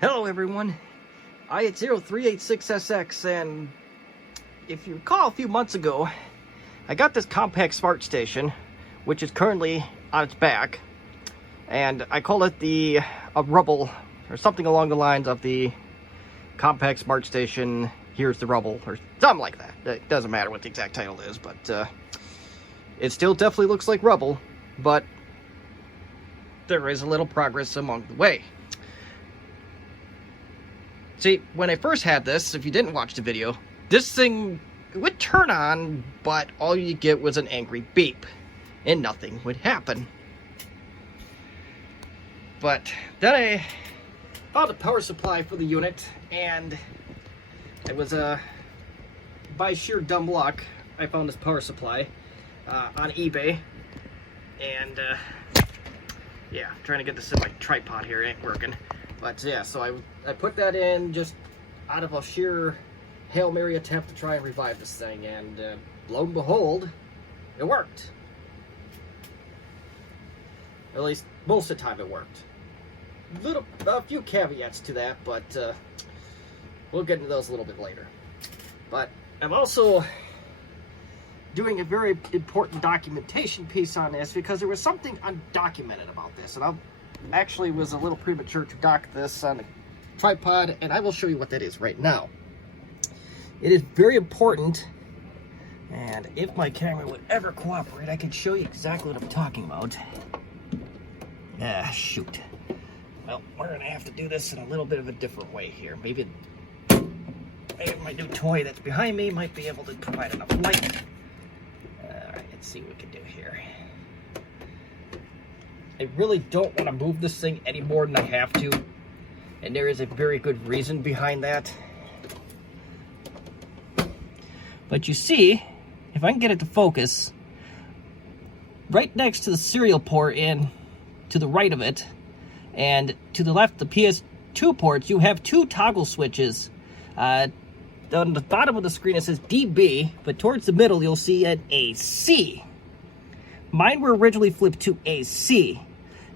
Hello everyone, it's 0386SX, and if you recall a few months ago, I got this Compaq Smartstation, which is currently on its back, and I call it a rubble, or something along the lines of the Compaq Smartstation, here's the rubble, or something like that. It doesn't matter what the exact title is, but it still definitely looks like rubble, but there is a little progress along the way. See, when I first had this, if you didn't watch the video, this thing would turn on, but all you get was an angry beep, and nothing would happen. But then I found a power supply for the unit, and it was by sheer dumb luck, I found this power supply on eBay, and yeah, I'm trying to get this in my tripod here, it ain't working. But yeah, so I put that in just out of a sheer Hail Mary attempt to try and revive this thing, and lo and behold, it worked. At least most of the time it worked. A few caveats to that, but we'll get into those a little bit later. But I'm also doing a very important documentation piece on this because there was something undocumented about this, and I actually was a little premature to dock this on a tripod, and I will show you what that is right now. It is very important, and if my camera would ever cooperate, I could show you exactly what I'm talking about. Shoot. Well, we're gonna have to do this in a little bit of a different way here. Maybe my new toy that's behind me might be able to provide enough light. Alright, let's see what we can do here. I really don't want to move this thing any more than I have to, and there is a very good reason behind that. But you see, if I can get it to focus, right next to the serial port in to the right of it, and to the left, the PS2 ports, you have two toggle switches. On the bottom of the screen it says DB, but towards the middle you'll see an AC. Mine were originally flipped to AC.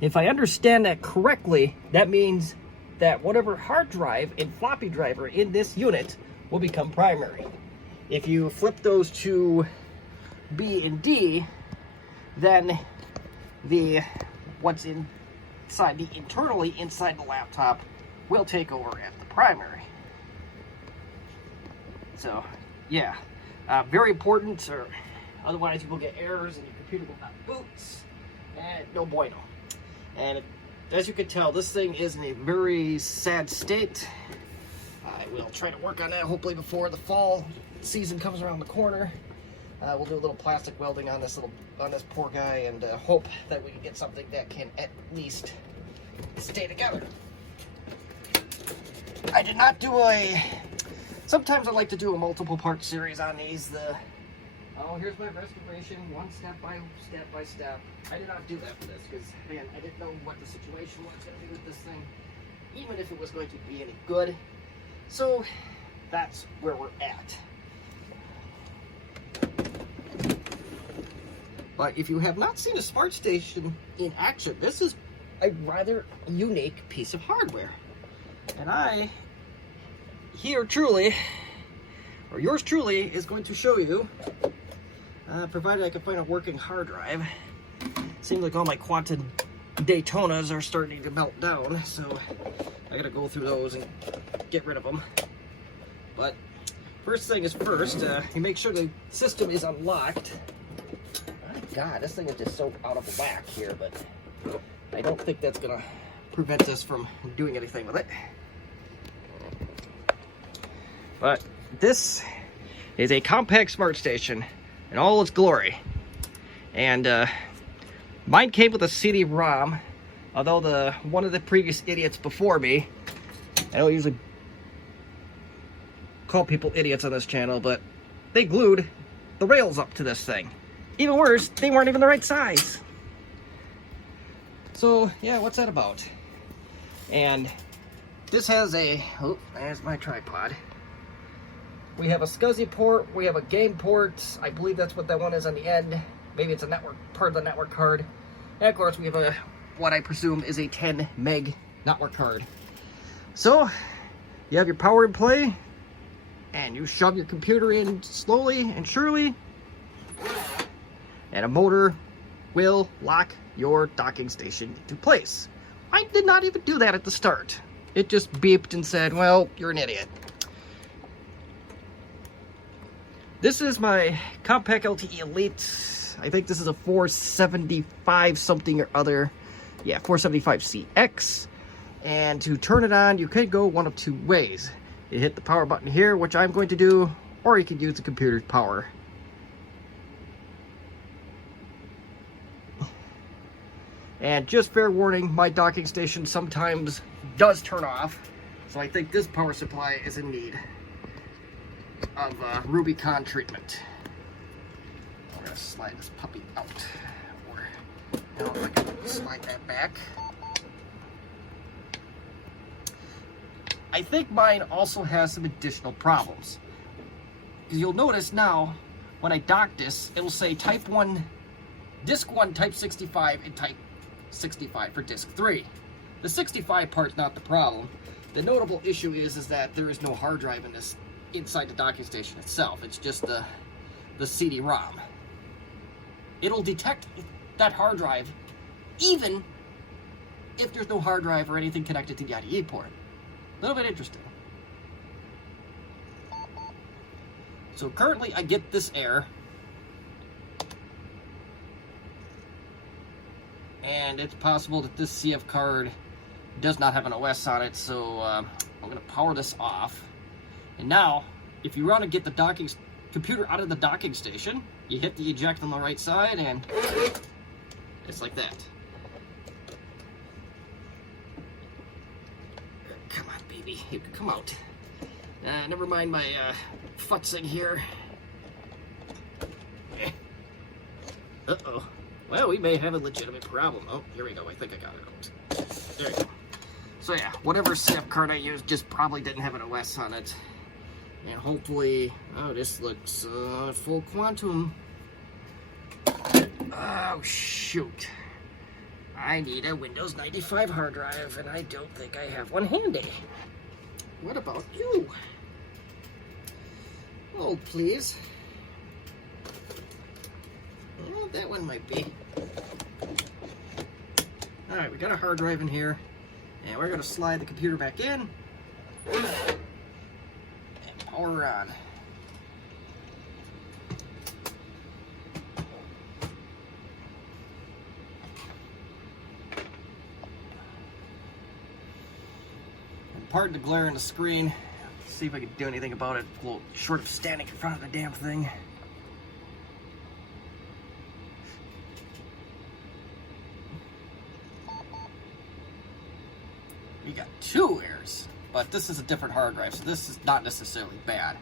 If I understand that correctly, that means that whatever hard drive and floppy drive are in this unit will become primary. If you flip those to B and D, then what's internally inside the laptop will take over as the primary. So, yeah, very important, or otherwise you will get errors and your computer will not boot, and no bueno. And as you can tell, this thing is in a very sad state. I will try to work on that hopefully before the fall season comes around the corner. We'll do a little plastic welding on this poor guy, and hope that we can get something that can at least stay together. I did not do sometimes I like to do a multiple part series on these. Oh, here's my restoration, one step by step. I did not do that for this because, man, I didn't know what the situation was going to be with this thing, even if it was going to be any good. So that's where we're at. But if you have not seen a Smartstation in action, this is a rather unique piece of hardware. And I, here truly, or yours truly, is going to show you, provided I can find a working hard drive. Seems like all my Quantum Daytonas are starting to melt down, so I gotta go through those and get rid of them. But first thing is first, you make sure the system is unlocked. My God, this thing is just so out of whack here, but I don't think that's gonna prevent us from doing anything with it. But this is a Compaq Smartstation in all its glory, and mine came with a CD-ROM, although one of the previous idiots before me, I don't usually call people idiots on this channel, but they glued the rails up to this thing. Even worse, they weren't even the right size. So yeah, what's that about? And this has oh, there's my tripod. We have a SCSI port, we have a game port, I believe that's what that one is on the end. Maybe it's a network, part of the network card. And of course we have what I presume is a 10 meg network card. So you have your power in play, and you shove your computer in slowly and surely, and a motor will lock your docking station into place. I did not even do that at the start. It just beeped and said, well, you're an idiot. This is my Compaq LTE Elite. I think this is a 475 something or other. Yeah, 475CX. And to turn it on, you could go one of two ways. You hit the power button here, which I'm going to do, or you could use the computer's power. And just fair warning, my docking station sometimes does turn off. So I think this power supply is in need of Rubicon treatment. I'm going to slide this puppy out. Or, now if I can slide that back. I think mine also has some additional problems. Because you'll notice now, when I dock this, it'll say type 1, disk 1, type 65, and type 65 for disk 3. The 65 part's not the problem. The notable issue is that there is no hard drive in this inside the docking station itself. It's just the CD-ROM. It'll detect that hard drive even if there's no hard drive or anything connected to the IDE port. A little bit interesting. So currently I get this error, and it's possible that this CF card does not have an OS on it, so I'm going to power this off. And now, if you want to get the computer out of the docking station, you hit the eject on the right side, and it's like that. Come on, baby. You can come out. Never mind my futzing here. Uh-oh. Well, we may have a legitimate problem. Oh, here we go. I think I got it out. There you go. So yeah, whatever CF card I used just probably didn't have an OS on it. And hopefully... Oh, this looks full quantum. Oh, shoot. I need a Windows 95 hard drive, and I don't think I have one handy. What about you? Oh, please. Well, that one might be. Alright, we got a hard drive in here, and we're going to slide the computer back in, and power on. Pardon the glare on the screen. Let's see if I can do anything about it, a little short of standing in front of the damn thing. We got 2 errors, but this is a different hard drive, so this is not necessarily bad.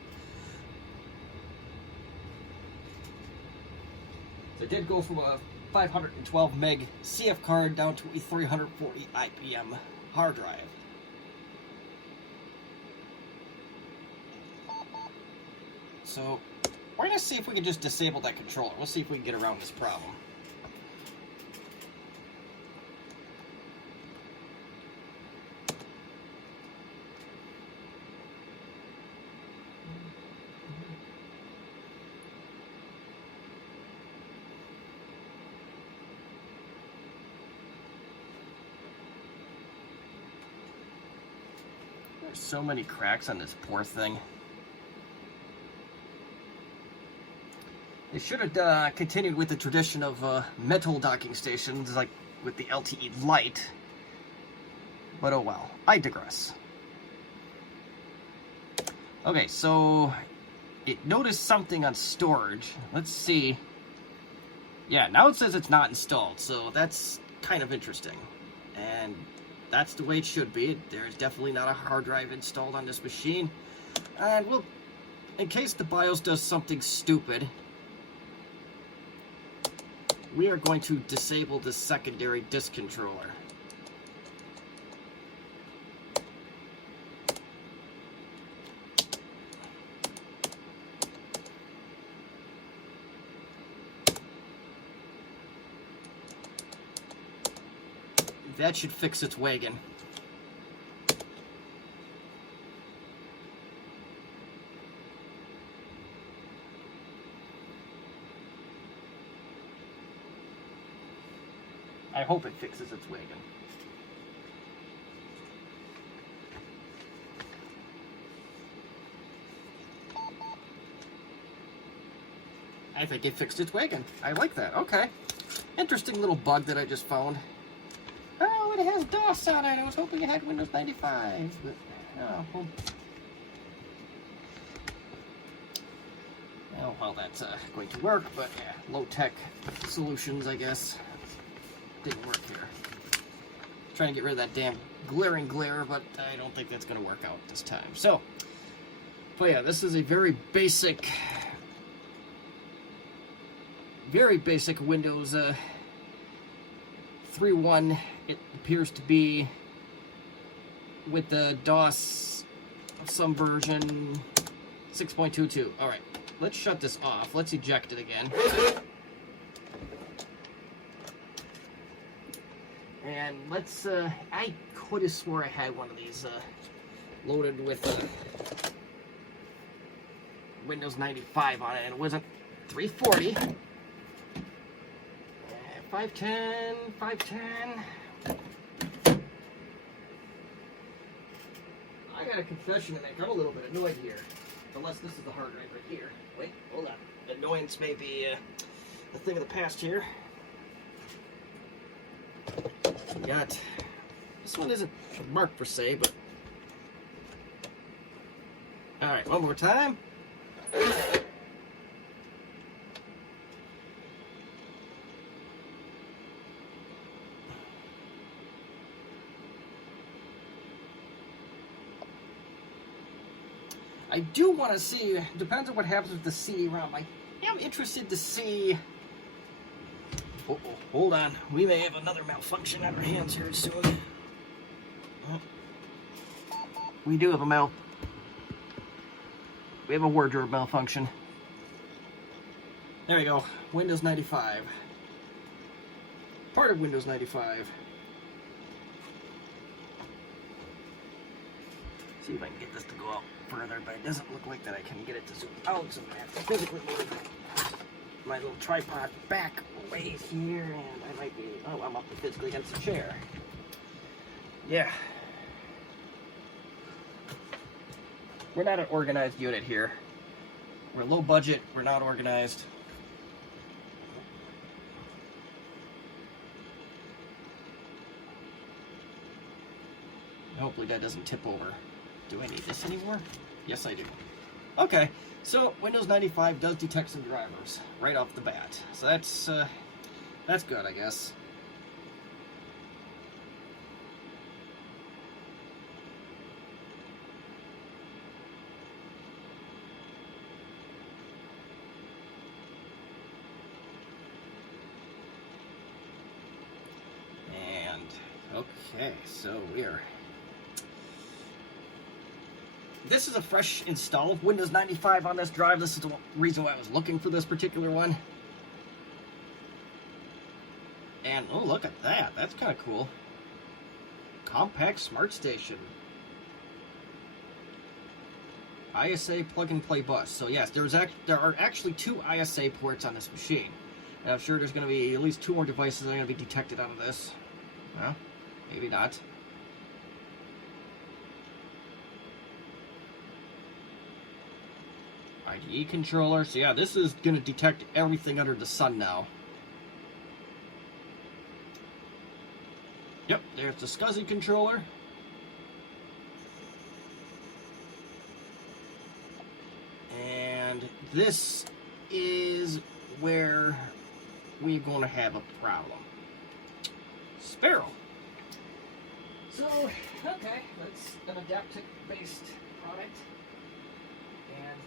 So I did go from a 512 meg CF card down to a 340 IPM hard drive. So we're going to see if we can just disable that controller. We'll see if we can get around this problem. There's so many cracks on this poor thing. They should have continued with the tradition of metal docking stations, like with the LTE Lite. But oh well, I digress. Okay, so it noticed something on storage. Let's see. Yeah, now it says it's not installed, so that's kind of interesting. And that's the way it should be. There's definitely not a hard drive installed on this machine. And we'll, in case the BIOS does something stupid, we are going to disable the secondary disk controller. That should fix its wagon. I hope it fixes its wagon. I think it fixed its wagon. I like that. Okay. Interesting little bug that I just found. Oh, it has DOS on it. I was hoping it had Windows 95. But, oh, well. I don't know how that's going to work, but yeah, low-tech solutions, I guess. Didn't work here. Trying to get rid of that damn glaring glare, but I don't think that's going to work out this time. So, but yeah, this is a very basic Windows 3.1. It appears to be with the DOS some version 6.22. All right, let's shut this off. Let's eject it again. And let's, I could have swore I had one of these loaded with Windows 95 on it, and it wasn't 340. 510, 510. I got a confession to make. I'm a little bit annoyed here. Unless this is the hard drive right here. Wait, hold on. Annoyance may be a thing of the past here. We got, this one isn't marked per se, but alright, one more time. I do want to see, depends on what happens with the CD-ROM. I am interested to see. Oh, hold on. We may have another malfunction on our hands here soon. We do have a we have a wardrobe malfunction. There we go. Windows 95. Part of Windows 95. See if I can get this to go out further, but it doesn't look like that I can get it to zoom out, so I'm going to have to physically move my little tripod back away here, and I might be, oh, I'm up physically against the chair. Yeah. We're not an organized unit here. We're low budget, we're not organized. Hopefully that doesn't tip over. Do I need this anymore? Yes, I do. Okay, so Windows 95 does detect some drivers right off the bat. So that's good, I guess. And okay, so this is a fresh install of Windows 95 on this drive. This is the reason why I was looking for this particular one. And, oh, look at that. That's kind of cool. Compaq Smartstation. ISA plug-and-play bus. So, yes, there are actually 2 ISA ports on this machine. And I'm sure there's going to be at least 2 more devices that are going to be detected out of this. Well, maybe not. IDE controller. So yeah, this is going to detect everything under the sun now. Yep, there's the SCSI controller. And this is where we're going to have a problem. Sparrow. So, okay, that's an Adaptive-based product. And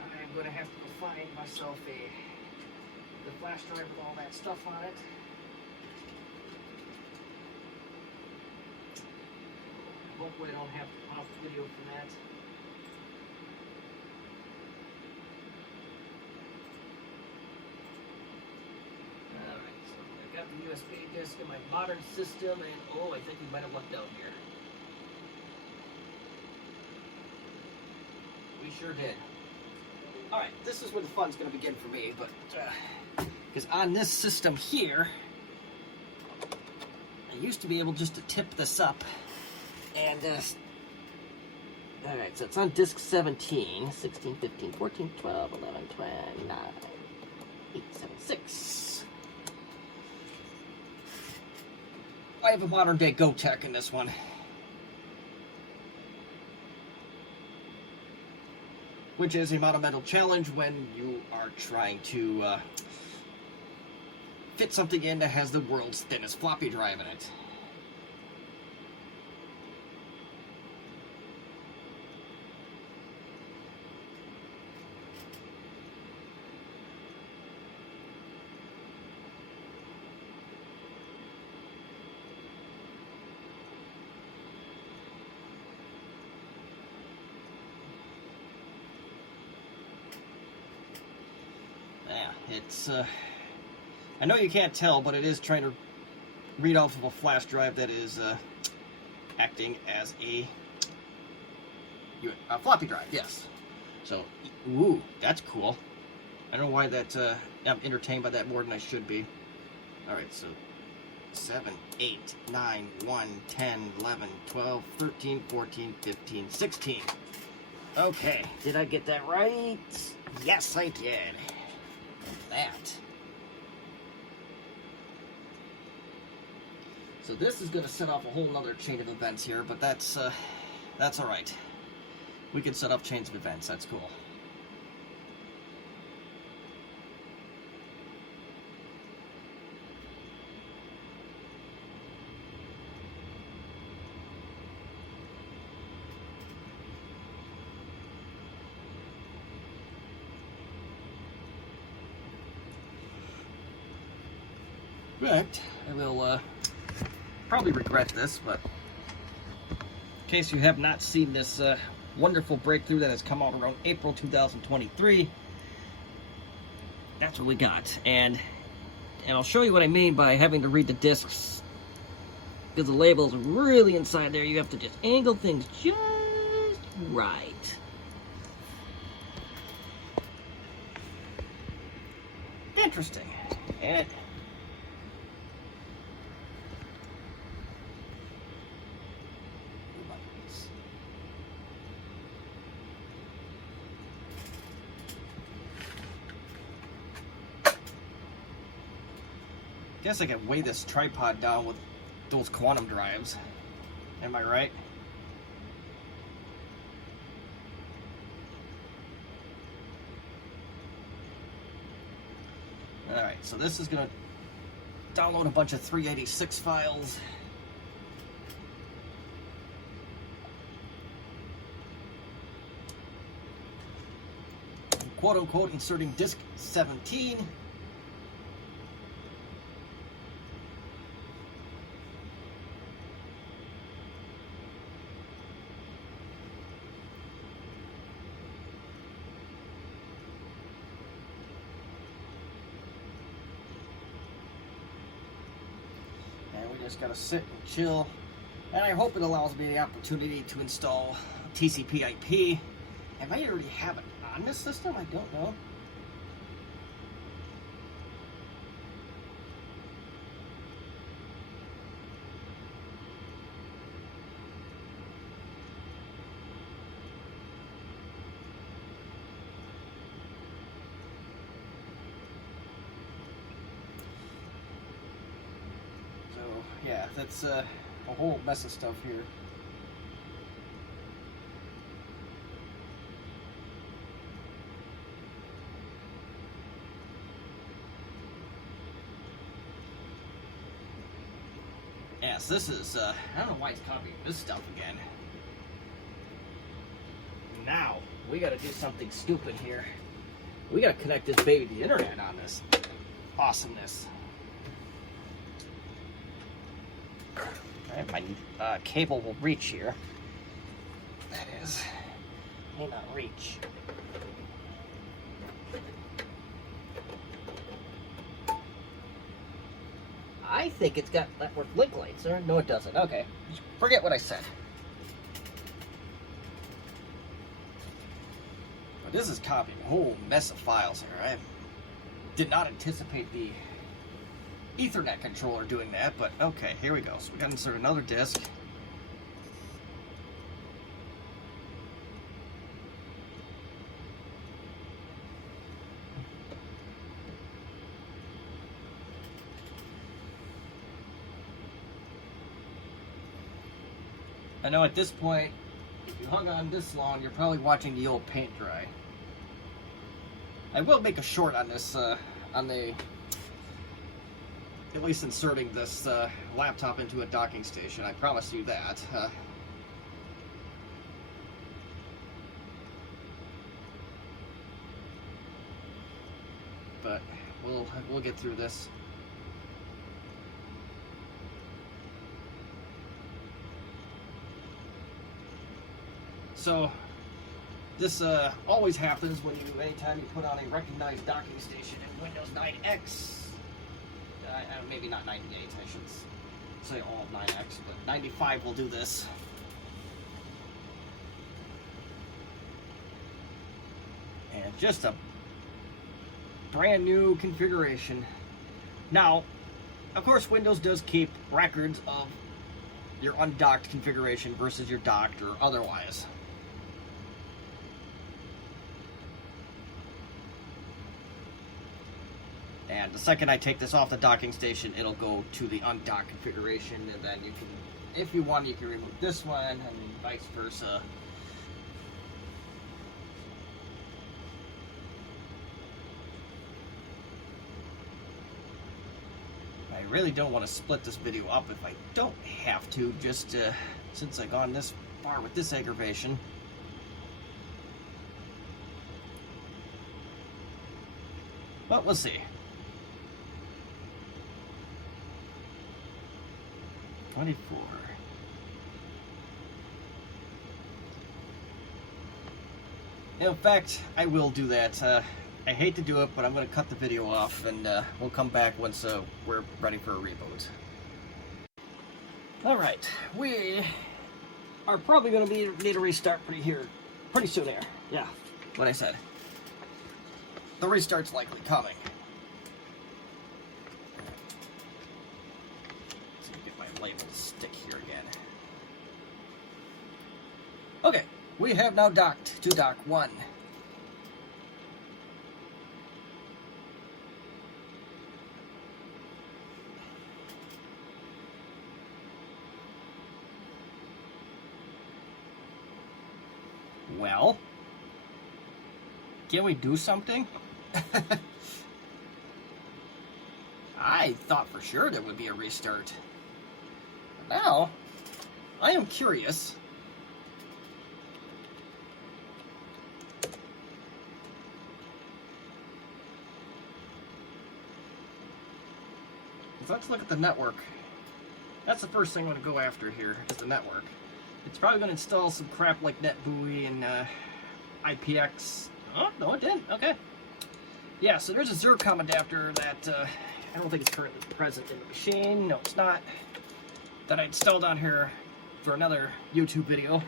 I'm going to have to go find myself the flash drive with all that stuff on it. Hopefully I don't have to pause the video for that. Alright, so I've got the USB disk in my modern system, and oh, I think we might have lucked out here. We sure did. Alright, this is where the fun's going to begin for me, but because on this system here, used to be able just to tip this up and alright, so it's on disk 17, 16, 15, 14, 12, 11, 12, 9, 8, 7, 6. I have a modern day GoTech in this one. Which is a monumental challenge when you are trying to fit something in that has the world's thinnest floppy drive in it. Yeah, it's I know you can't tell, but it is trying to read off of a flash drive that is acting as a floppy drive, yes. So, ooh, that's cool. I don't know why that, I'm entertained by that more than I should be. Alright, so 7, 8, 9, 1, 10, 11, 12, 13, 14, 15, 16. Okay, did I get that right? Yes, I did. That. So this is going to set off a whole nother chain of events here, but that's all right. We can set up chains of events. That's cool. Right. I will probably regret this, but in case you have not seen this wonderful breakthrough that has come out around April 2023, that's what we got. And I'll show you what I mean by having to read the discs, because the label's really inside there. You have to just angle things just right. Interesting. And I guess I can weigh this tripod down with those quantum drives. Am I right? Alright, so this is going to download a bunch of 386 files. Quote unquote inserting disk 17. Just gotta sit and chill, and I hope it allows me the opportunity to install TCP/IP. I might already have it on this system, I don't know. Yeah, that's a whole mess of stuff here. Yes, this is, I don't know why it's copying this stuff again. Now, we gotta do something stupid here. We gotta connect this baby to the internet on this awesomeness. My cable will reach here. That is, may not reach. I think it's got network link lights, sir. No, it doesn't. Okay, forget what I said. But this is copying a whole mess of files here. I did not anticipate the Ethernet controller doing that, but okay, here we go. So we got to insert another disk. I know at this point, if you hung on this long, you're probably watching the old paint dry. I will make a short on this, on the, at least inserting this laptop into a docking station. I promise you that. But we'll get through this. So this always happens when anytime you put on a recognized docking station in Windows 9X. Maybe not 98, I should say all of 9X, but 95 will do this. And just a brand new configuration. Now, of course, Windows does keep records of your undocked configuration versus your docked or otherwise. And the second I take this off the docking station, it'll go to the undocked configuration, and then you can, if you want, you can remove this one, and vice versa. I really don't want to split this video up if I don't have to, just since I've gone this far with this aggravation. But we'll see. 24. In fact, I will do that. I hate to do it, but I'm going to cut the video off, and we'll come back once we're ready for a reboot. Alright, we are probably going to need a restart pretty soon here. Yeah, what I said. The restart's likely coming. Label stick here again. Okay, we have now docked to dock 1. Well, can we do something? I thought for sure there would be a restart. Now, I am curious. Let's look at the network. That's the first thing I'm going to go after here, is the network. It's probably going to install some crap like NetBEUI and IPX. Oh, no it didn't. Okay. Yeah, so there's a Zircom adapter that I don't think it's currently present in the machine. No, it's not. That I installed on here for another YouTube video.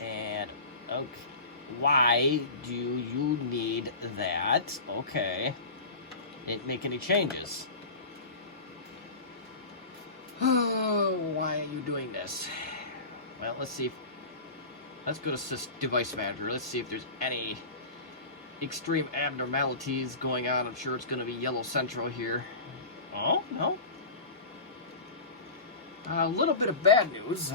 And, okay, why do you need that? Okay. Didn't make any changes. Oh, why are you doing this? Well, let's see. Let's go to Device Manager. Let's see if there's any extreme abnormalities going on. I'm sure it's going to be Yellow Central here. Oh, no. A little bit of bad news.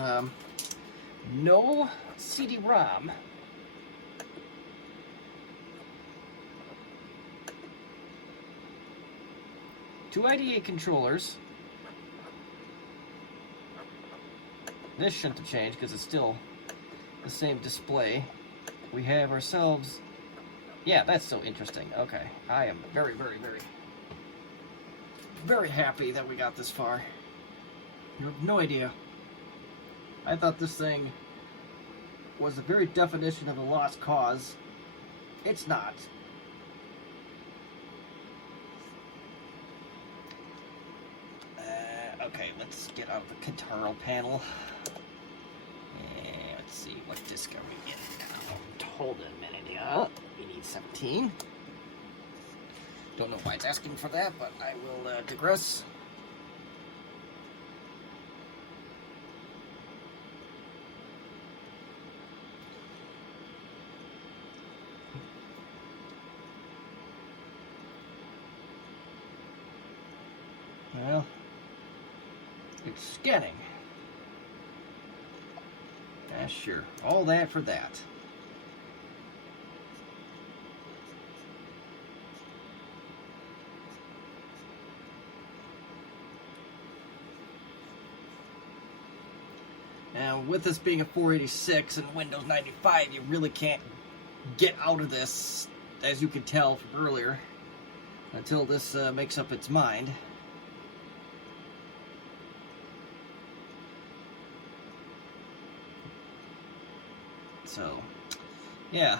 No CD-ROM. Two IDA controllers. This shouldn't have changed because it's still the same display. We have ourselves... Yeah, that's so interesting. Okay. I am very, very, very, very happy that we got this far. You have no idea. I thought this thing was the very definition of a lost cause. It's not. Okay, let's get out of the control panel. And let's see, what disc are we in now? Hold on a minute here. We need 17. Don't know why it's asking for that, but I will digress. Well, it's scanning. Yeah, sure. All that for that. Now, with this being a 486 and Windows 95, you really can't get out of this, as you could tell from earlier, until this makes up its mind. So, yeah.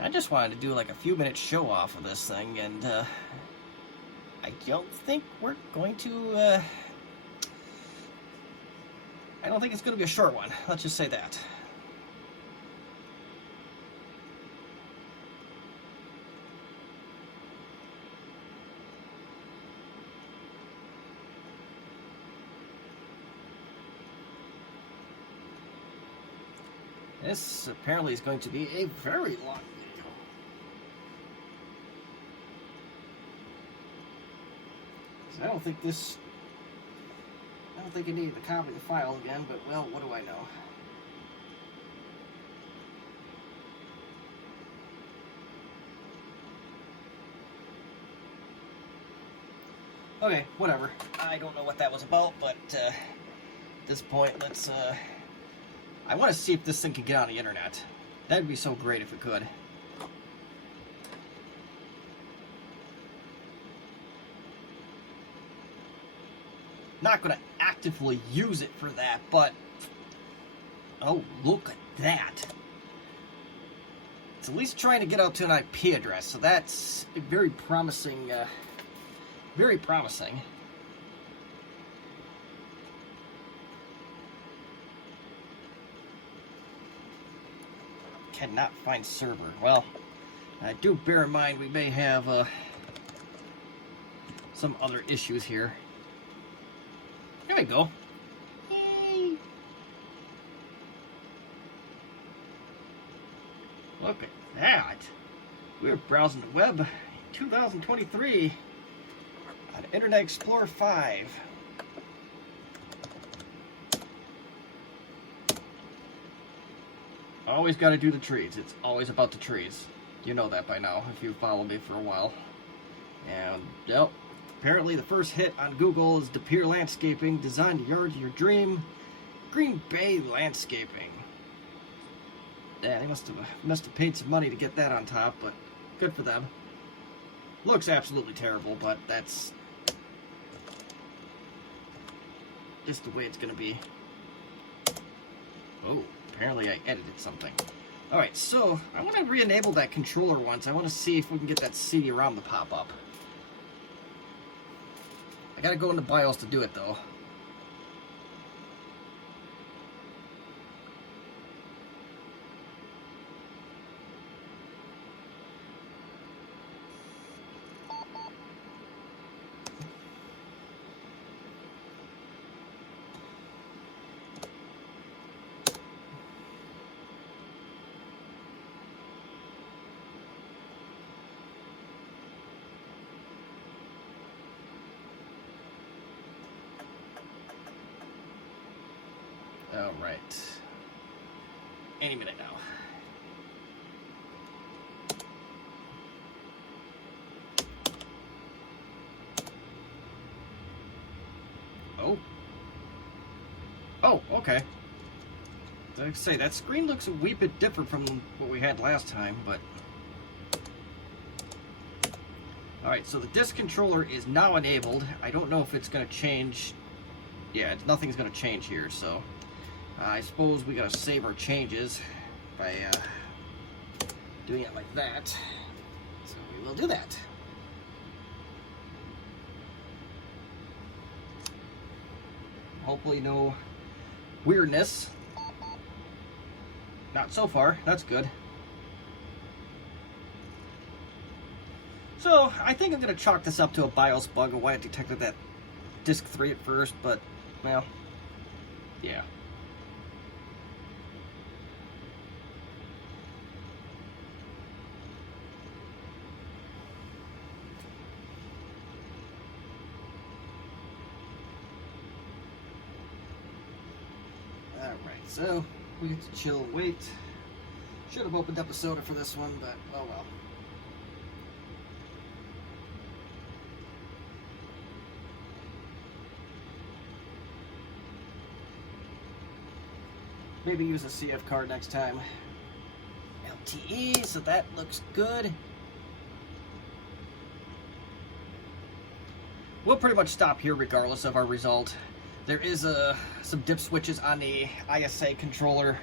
I just wanted to do like a few minutes show off of this thing, and I don't think we're going to, I don't think it's going to be a short one. Let's just say that. This apparently is going to be a very long video. I don't think I need to copy the file again, but well, what do I know? Okay, whatever. I don't know what that was about, but at this point, let's I want to see if this thing can get on the internet. That'd be so great if it could. Not going to actively use it for that, but oh, look at that. It's at least trying to get out to an IP address, so that's a very promising, very promising. Cannot find server. Well, do bear in mind we may have some other issues here. There we go. Yay! Look at that. We're browsing the web in 2023 on Internet Explorer 5. Always got to do the trees. It's always about the trees. You know that by now if you follow me for a while. And, yep, apparently the first hit on Google is De Pere Landscaping, design the yard of your dream, Green Bay Landscaping. Yeah, they must have paid some money to get that on top, but good for them. Looks absolutely terrible, but that's just the way it's going to be. Oh. Apparently I edited something. Alright, so I want to re-enable that controller once. I want to see if we can get that CD-ROM to pop up. I gotta go into BIOS to do it though. All right. Any minute now. Oh. Oh, okay. Like I say, that screen looks a wee bit different from what we had last time, but... Alright, so the disk controller is now enabled. I don't know if it's going to change. Yeah, nothing's going to change here, so... I suppose we gotta save our changes by doing it like that. So we will do that. Hopefully no weirdness. Not so far, that's good. So, I think I'm going to chalk this up to a BIOS bug of why it detected that disk 3 at first, but, well, yeah. Alright, so we get to chill and wait. Should have opened up a soda for this one, but oh well. Maybe use a CF card next time. LTE, so that looks good. We'll pretty much stop here regardless of our result. There is some dip switches on the ISA controller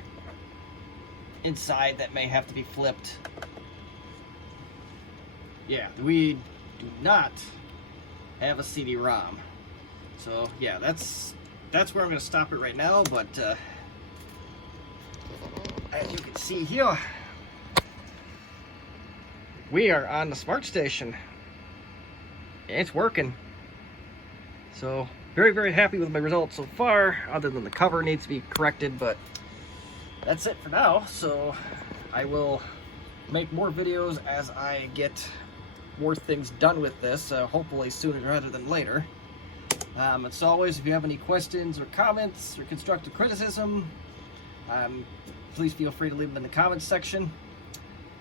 inside that may have to be flipped. Yeah, we do not have a CD-ROM. So yeah, that's where I'm going to stop it right now, but as you can see here, we are on the Smartstation. It's working. So, very, very happy with my results so far, other than the cover needs to be corrected, but that's it for now. So, I will make more videos as I get more things done with this, hopefully sooner rather than later. As always, if you have any questions or comments or constructive criticism, please feel free to leave them in the comments section.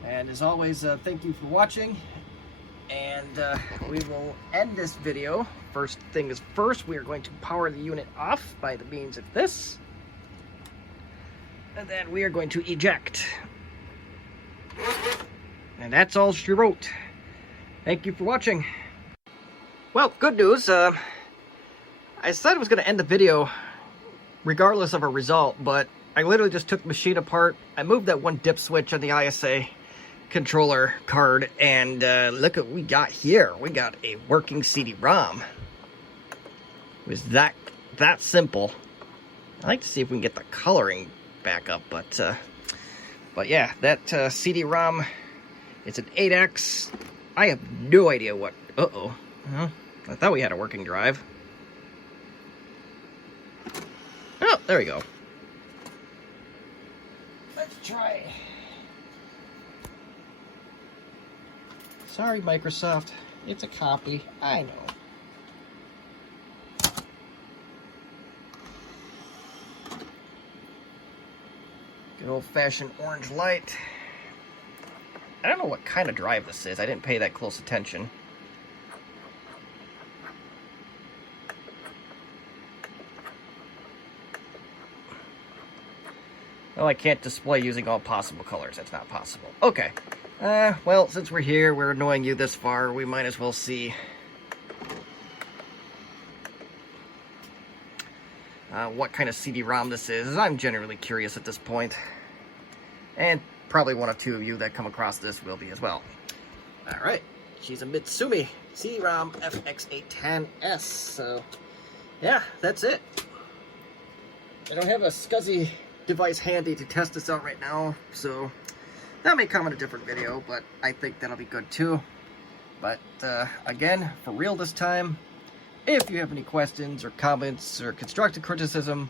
And as always, thank you for watching. And we will end this video. First thing is first, we are going to power the unit off by the means of this. And then we are going to eject. And that's all she wrote. Thank you for watching. Well, good news. I said I was going to end the video regardless of a result, but I literally just took the machine apart. I moved that one dip switch on the ISA controller card, and look at what we got here. We got a working CD-ROM. It was that simple. I'd like to see if we can get the coloring back up, but yeah, that CD-ROM, it's an 8X. I have no idea what. Uh-oh. I thought we had a working drive. Oh, there we go. Let's try. Sorry, Microsoft. It's a copy. I know. Good old-fashioned orange light. I don't know what kind of drive this is. I didn't pay that close attention. Oh, I can't display using all possible colors. That's not possible. Okay. Well, since we're here, we're annoying you this far, we might as well see what kind of CD-ROM this is. I'm generally curious at this point. And probably one or two of you that come across this will be as well. Alright, she's a Mitsumi CD-ROM FX810S. So, yeah, that's it. I don't have a SCSI device handy to test this out right now, so that may come in a different video, but I think that'll be good too. But again, for real this time, if you have any questions or comments or constructive criticism,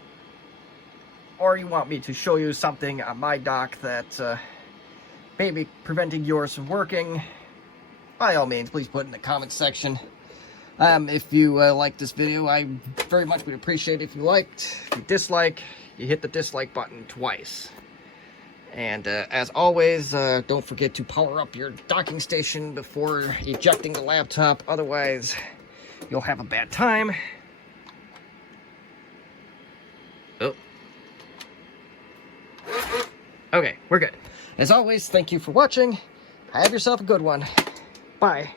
or you want me to show you something on my dock that may be preventing yours from working, by all means, please put it in the comments section. If you like this video, I very much would appreciate it if you liked. If you dislike, you hit the dislike button twice. And as always, don't forget to power up your docking station before ejecting the laptop. Otherwise, you'll have a bad time. Oh. Okay, we're good. As always, thank you for watching. Have yourself a good one. Bye.